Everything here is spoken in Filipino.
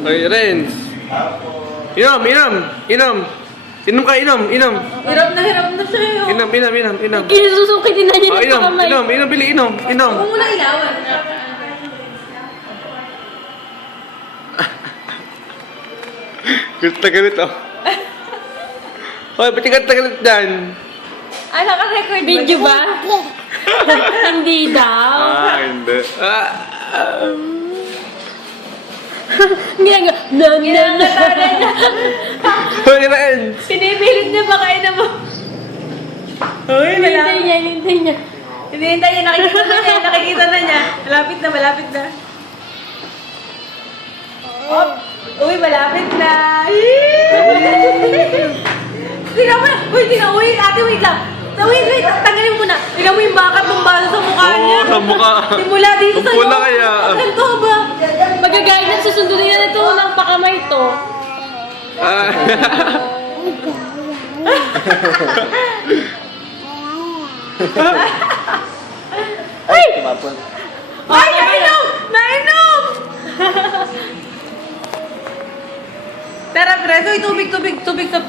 Ay, Renz. Inom, inom, inom. Inom ka, inom, inom. Hirap na sa'yo. Inom, inom, inom, inom. Kinususukin din na niya Oh, ng inom, kamay. inom, inom, bili, inom, inom. Huwag mo na ilawan. Galit na galit, oh. Hoy, ba't yung galit na galit dyan? Ay, naka-record Video ba? Hindi daw. Hindi. Ginagawa na. Hoy, Renz. Pinipilit niya ba kayo na mo? Uy, Hinintay niya, hinintay niya. Hinihintay niya, nakikita na niya. Malapit na, malapit na. Oh, uy, malapit na. Tingnan mo na. Uy, tingnan. Uy, ate, wait lang. Wait, tanggalin mo na. Tingnan mo yung bakat ng baso sa mukha niya. Oo, sa mukha. Simula dito Ang sa'yo. pula kaya. Ganito ba? Magagayad na susundunin na ito ng pakamay to. Ay, tumapon. Ay, nainom! Nainom! Tara, Tres. Uy, tubig, soft drink.